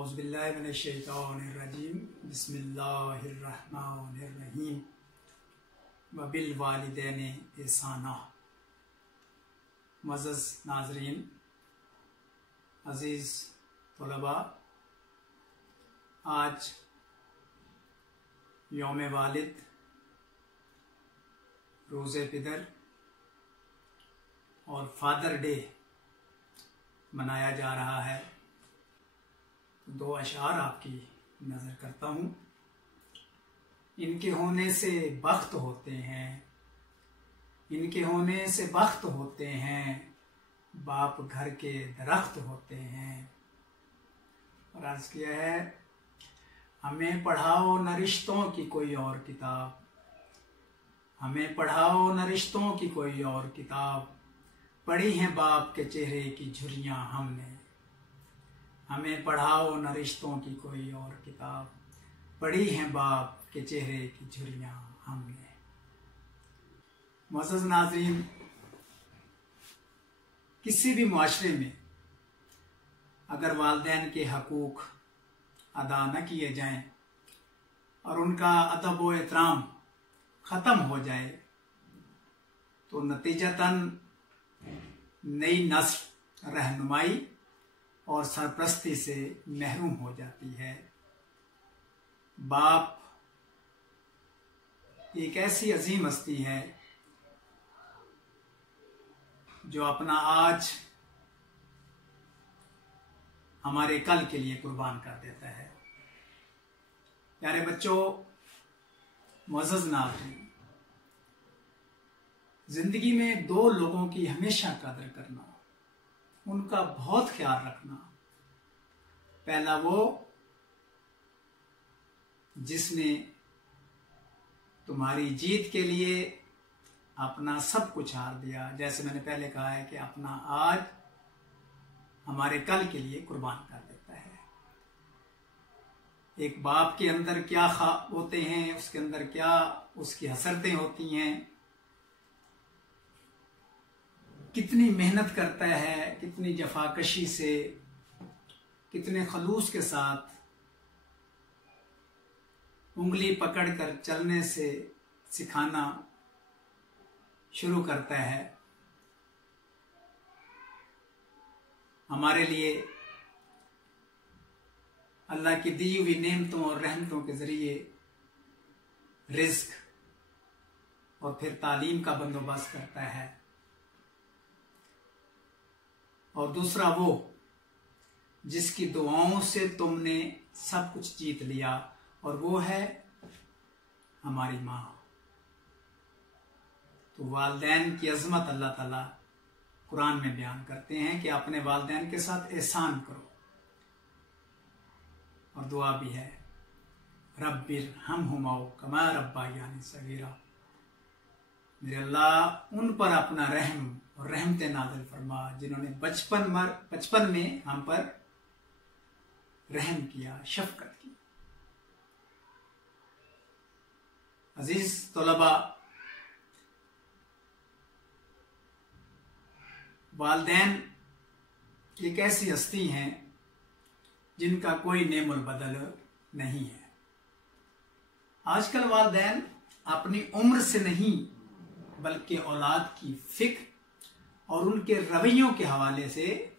औज़ुबिल्लाहि मिनश्शैतानिर्रजीम बिस्मिल्लाहिर्रहमानिर्रहीम व बिल वालिदैनि इहसाना। मुअज़्ज़ज़ नाज़रीन, अज़ीज़ तलबा, आज यौम वालिद, रोज़े पिदर और फादर डे मनाया जा रहा है। दो अशार आपकी नज़र करता हूँ। इनके होने से बख्त होते हैं, इनके होने से बख्त होते हैं, बाप घर के दरख्त होते हैं। और अर्ज़ किया है, हमें पढ़ाओ न रिश्तों की कोई और किताब, हमें पढ़ाओ न रिश्तों की कोई और किताब, पढ़ी हैं बाप के चेहरे की झुर्रियाँ हमने। हमें पढ़ाओ न रिश्तों की कोई और किताब, पढ़ी हैं बाप के चेहरे की झुर्रियाँ हमने। मुअज़्ज़ज़ नाज़रीन, किसी भी मुआशरे में अगर वालिदैन के हकूक़ अदा न किए जाएं और उनका अदब व एहतराम ख़त्म हो जाए तो नतीजतन नई नस्ल रहनुमाई और सरपरस्ती से महरूम हो जाती है। बाप एक ऐसी अजीम हस्ती है जो अपना आज हमारे कल के लिए कुर्बान कर देता है। प्यारे बच्चों, मुअज़्ज़ज़ नाज़रीन, जिंदगी में दो लोगों की हमेशा कदर करना, उनका बहुत ख्याल रखना। पहला वो जिसने तुम्हारी जीत के लिए अपना सब कुछ हार दिया, जैसे मैंने पहले कहा है कि अपना आज हमारे कल के लिए कुर्बान कर देता है। एक बाप के अंदर क्या ख्वाब होते हैं, उसके अंदर क्या उसकी हसरतें होती हैं, कितनी मेहनत करता है, कितनी जफाकशी से, कितने खलूस के साथ उंगली पकड़कर चलने से सिखाना शुरू करता है। हमारे लिए अल्लाह की दी हुई नेमतों और रहमतों के जरिए रिज़्क और फिर तालीम का बंदोबस्त करता है। और दूसरा वो जिसकी दुआओं से तुमने सब कुछ जीत लिया, और वो है हमारी माँ। तो वालिदैन की अजमत अल्लाह ताला कुरान में बयान करते हैं कि अपने वालिदैन के साथ एहसान करो। और दुआ भी है, रब्बिरहम्हुमा कमा रब्बायानी सगीरा। मेरे अल्लाह, उन पर अपना रहम और रहमत नाज़िल फरमा जिन्होंने बचपन में हम पर रहम किया, शफकत की। अजीज तलबा, वालिदैन एक ऐसी हस्ती हैं जिनका कोई नेमुल बदल नहीं है। आजकल वालिदैन अपनी उम्र से नहीं बल्कि औलाद की फिक्र और उनके रवैयों के हवाले से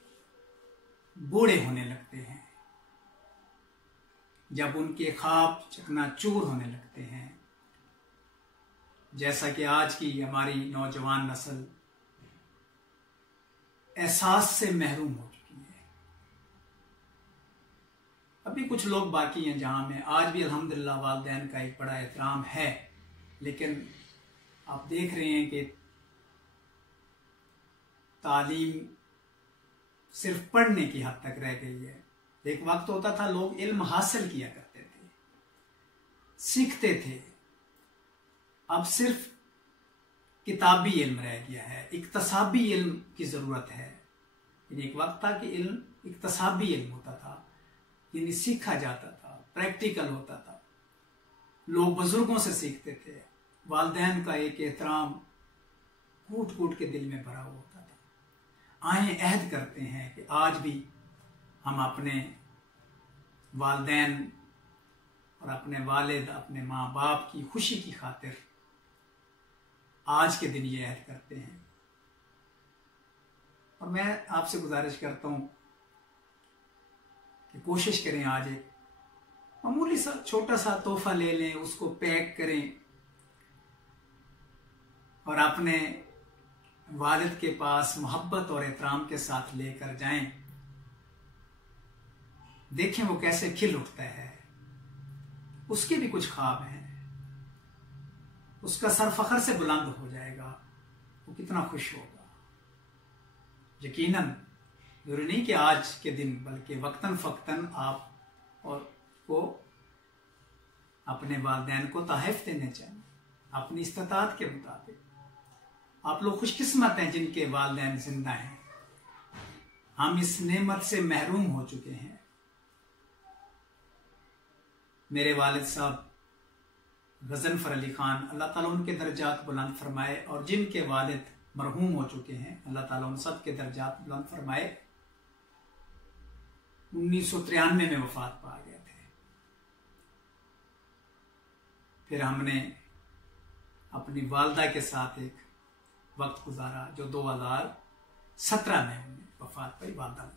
बूढ़े होने लगते हैं। जब उनके ख्वाब चकनाचूर होने लगते हैं, जैसा कि आज की हमारी नौजवान नस्ल एहसास से महरूम हो चुकी है। अभी कुछ लोग बाकी हैं जहां में आज भी अल्हम्दुलिल्लाह वालिदैन का एक बड़ा एहतराम है, लेकिन आप देख रहे हैं कि तालीम सिर्फ पढ़ने की हद तक रह गई है। एक वक्त होता था लोग इल्म हासिल किया करते थे, सीखते थे। अब सिर्फ किताबी इल्म रह गया है, इक्तसाबी इल्म की जरूरत है। एक वक्त था कि इल्म इक्तसाबी इल्म होता था, यानी सीखा जाता था, प्रैक्टिकल होता था, लोग बुजुर्गों से सीखते थे। वालिदैन का एक एहतराम कूट कूट के दिल में भरा हुआ होता था। आए अहद करते हैं कि आज भी हम अपने वालिदैन और अपने वालिद, अपने माँ बाप की खुशी की खातिर आज के दिन ये ऐड करते हैं। और मैं आपसे गुजारिश करता हूँ कि कोशिश करें आज एक मामूली सा छोटा सा तोहफा ले लें, उसको पैक करें और अपने वालिद के पास मोहब्बत और एहतराम के साथ लेकर जाएं। देखें वो कैसे खिल उठता है। उसके भी कुछ ख्वाब हैं, उसका सर फखर से बुलंद हो जाएगा, वो कितना खुश होगा। यकीनन जरूरी नहीं कि आज के दिन, बल्कि वक्तन फक्तन आप और को अपने वालिदैन को तोहफे देने चाहिए अपनी इस्तात के मुताबिक। आप लोग खुशकिस्मत हैं जिनके वालिदैन जिंदा हैं। हम इस नेमत से महरूम हो चुके हैं। मेरे वालिद साहब गजनफर अली खान, अल्लाह ताला उनके दर्जात बुलंद फरमाए, और जिनके वालिद मरहूम हो चुके हैं, अल्लाह ताला उन सब के दर्जात बुलंद फरमाए, 1993 में वफात पा गए थे। फिर हमने अपनी वालदा के साथ एक वक्त गुजारा जो 2017 में हमने वफात पाई। वालदा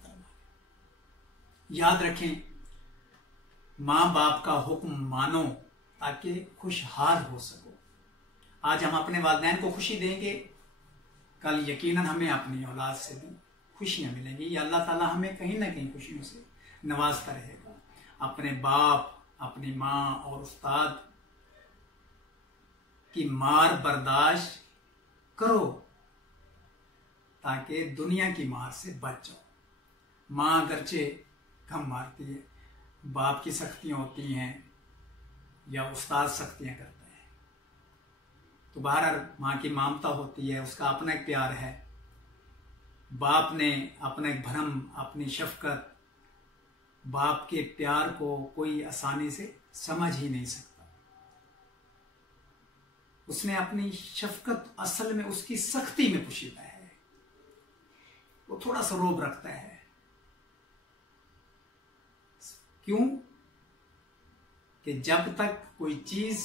याद रखें, माँ बाप का हुक्म मानो ताकि खुशहाल हो सको। आज हम अपने वालिदैन को खुशी देंगे, कल यकीनन हमें अपनी औलाद से भी खुशियां मिलेंगी, या अल्लाह ताला हमें कहीं ना कहीं खुशियों से नवाजता रहेगा। अपने बाप, अपनी माँ और उस्ताद की मार बर्दाश्त करो ताकि दुनिया की मार से बच जाओ। माँ अगरचे कम मारती है, बाप की सख्तियां होती हैं या उस्ताद सख्तियां करते हैं, तो बहरहाल माँ की ममता होती है, उसका अपना एक प्यार है। बाप ने अपना एक भरम, अपनी शफकत, बाप के प्यार को कोई आसानी से समझ ही नहीं सकता। उसने अपनी शफकत असल में उसकी सख्ती में पोशीदा है। वो थोड़ा सा रोब रखता है। क्यों? कि जब तक कोई चीज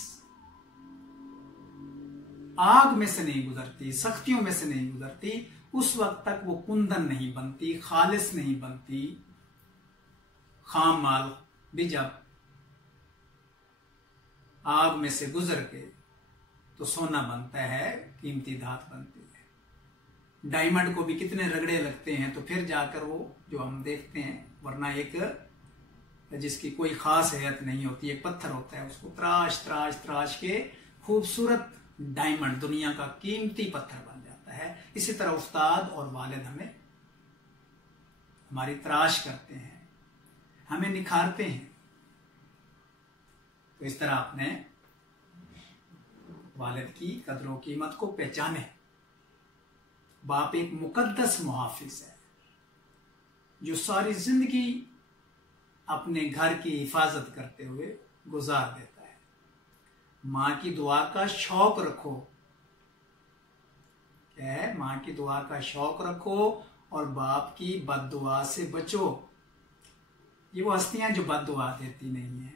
आग में से नहीं गुजरती, सख्तियों में से नहीं गुजरती, उस वक्त तक वो कुंदन नहीं बनती, खालिस नहीं बनती। खाम माल भी जब आग में से गुजर के तो सोना बनता है, कीमती धात बनती है। डायमंड को भी कितने रगड़े लगते हैं तो फिर जाकर वो जो हम देखते हैं, वरना एक जिसकी कोई खास हैत नहीं होती, एक पत्थर होता है, उसको त्राश त्राश त्राश के खूबसूरत डायमंड, दुनिया का कीमती पत्थर बन जाता है। इसी तरह उस्ताद और वालिद हमें हमारी तराश करते हैं, हमें निखारते हैं। तो इस तरह अपने वालिद की कदरों कीमत को पहचाने। बाप एक मुकद्दस मुहाफिज है जो सारी जिंदगी अपने घर की हिफाजत करते हुए गुजार देता है। माँ की दुआ का शौक रखो। क्या है? माँ की दुआ का शौक रखो और बाप की बद्दुआ से बचो। ये वो हस्तियां जो बद्दुआ देती नहीं है।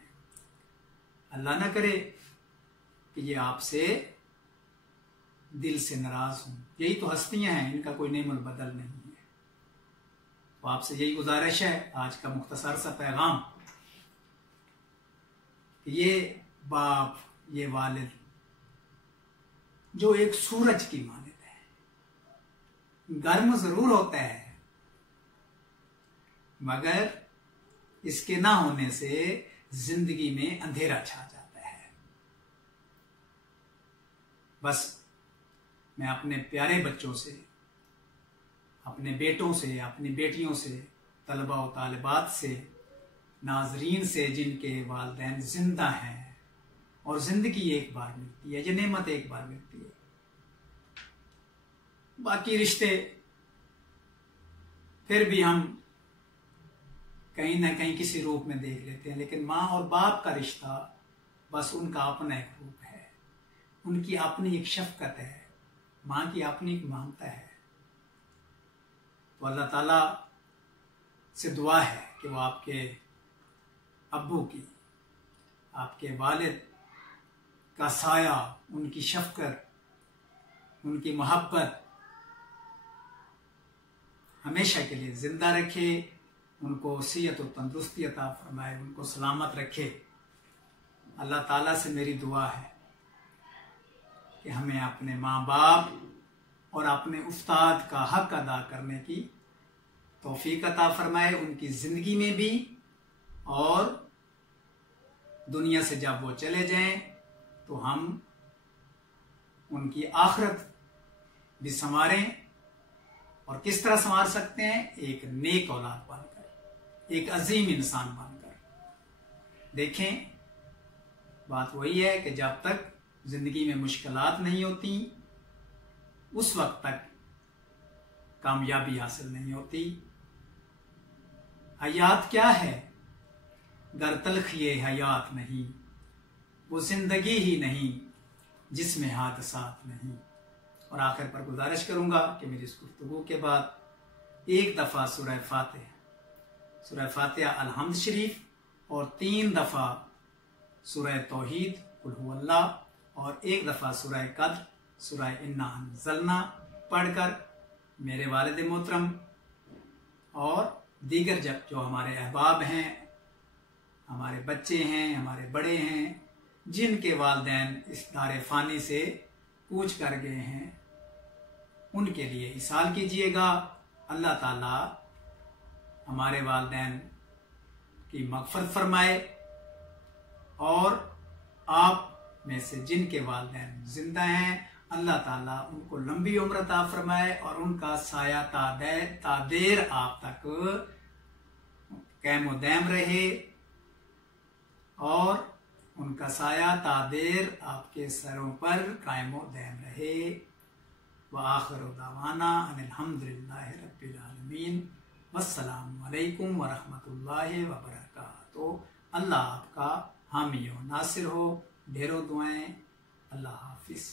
अल्लाह ना करे कि ये आपसे दिल से नाराज हों। यही तो हस्तियां हैं, इनका कोई नेमल बदल नहीं है। तो आपसे यही गुजारिश है, आज का मुख्तसर सा पैगाम, ये बाप, ये वालिद जो एक सूरज की मानद है। गर्म जरूर होता है मगर इसके ना होने से जिंदगी में अंधेरा छा जाता है। बस मैं अपने प्यारे बच्चों से, अपने बेटों से, अपनी बेटियों से, तलबा और तालिबात से, नाजरीन से जिनके वालिदैन जिंदा हैं और जिंदगी एक बार मिलती है, ये नेमत एक बार मिलती है, बाकी रिश्ते फिर भी हम कहीं ना कहीं किसी रूप में देख लेते हैं, लेकिन माँ और बाप का रिश्ता बस उनका अपना एक रूप है, उनकी अपनी एक शफकत है, माँ की अपनी एक ममता है। तो अल्लाह ताला से दुआ है कि वो आपके अब्बू की, आपके वालिद का साया, उनकी शफकत, उनकी मोहब्बत हमेशा के लिए जिंदा रखे, उनको सेहत और तंदुरुस्ती अता फरमाए, उनको सलामत रखे। अल्लाह ताला से मेरी दुआ है कि हमें अपने माँ बाप और अपने उस्ताद का हक अदा करने की तौफीक अता फरमाए, उनकी ज़िंदगी में भी और दुनिया से जब वो चले जाएं तो हम उनकी आखिरत भी संवारें। और किस तरह संवार सकते हैं? एक नेक औलाद बनकर, एक अजीम इंसान बनकर। देखें, बात वही है कि जब तक जिंदगी में मुश्किलात नहीं होती उस वक्त तक कामयाबी हासिल नहीं होती। हयात क्या है? गर तल्ख ये हयात नहीं, वो जिंदगी ही नहीं जिसमें हादसात नहीं। और आखिर पर गुजारिश करूंगा कि मेरी इस गुफ्तगू के बाद एक दफ़ा सूरह फातिहा अल-हम्द शरीफ और 3 दफ़ा सूरह तौहीद कुल हु अल्लाह और 1 दफ़ा सूरह कद्र सूरह इन्ना अंज़लना पढ़कर मेरे वालिद मोहतरम और दीगर जो हमारे अहबाब हैं, हमारे बच्चे हैं, हमारे बड़े हैं, जिनके वालिदैन इस दारे फ़ानी से कूच कर गए हैं, उनके लिए इसाल कीजिएगा। अल्लाह ताला हमारे वालिदैन की मग़फ़िरत फरमाए और आप में से जिनके वालिदैन जिंदा हैं, अल्लाह ताला उनको लंबी उम्र अता फरमाए और उनका साया तादेर आप तक कायम दायम रहे और उनका साया तादेर आपके सरों पर कायम दायम रहे। व आखिरु दावाना अनिल हम्दुलिल्लाहि रब्बिल आलमीन। वस्सलामु अलैकुम व रहमतुल्लाहि व बरकातुहू। अल्लाह आपका हामी और नासिर हो। ढेरों दुआएं। अल्लाह हाफिज।